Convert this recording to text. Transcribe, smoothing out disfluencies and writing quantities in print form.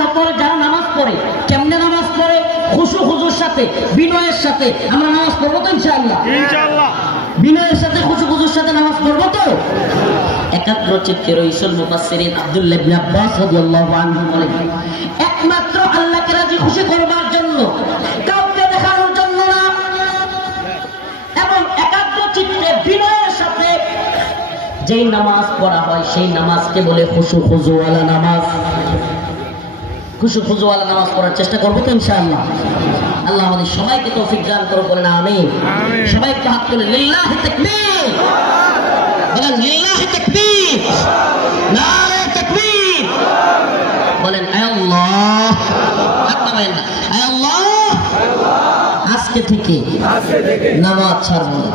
সফরে যারা নামাজ পড়ে কেমনে নামাজ পড়ে? খুশু খুজুর সাথে, বিনয়ের সাথে আমরা নামাজ পড়বো তো ইনশাআল্লাহ? বিনয়ের সাথে, খুশু খুজুর সাথে নামাজ পড়বো তো? একাগ্র চিত্তে রাসূল মুফাসসিরিন আব্দুল্লাহ ইবনে আব্বাস রাদিয়াল্লাহু আনহু বলেন, একমাত্র আল্লাহকে রাজি খুশি করবার জন্য, কাউকে দেখানোর জন্য না, এবং একাগ্র চিত্তে বিনয়ের সাথে যেই নামাজ পড়া হয় সেই নামাজকে বলে খুশু খুজুওয়ালা নামাজ। খুশু খুজুওয়ালা নামাজ পড়ার চেষ্টা করবো তো ইনশাআল্লাহ? আল্লাহ আমাদের সবাইকে তৌফিক দান করুন, বলেন আমিন। সবাই একটু হাত তুলে লিল্লাহি তাকবীর বলেন, লিল্লাহি তাকবীর, নারে তাকবীর বলেন। আয় আল্লাহ, হাত নামায়েন না। আয় আল্লাহ, আজকে থেকে নামাজ ছাড়বো না।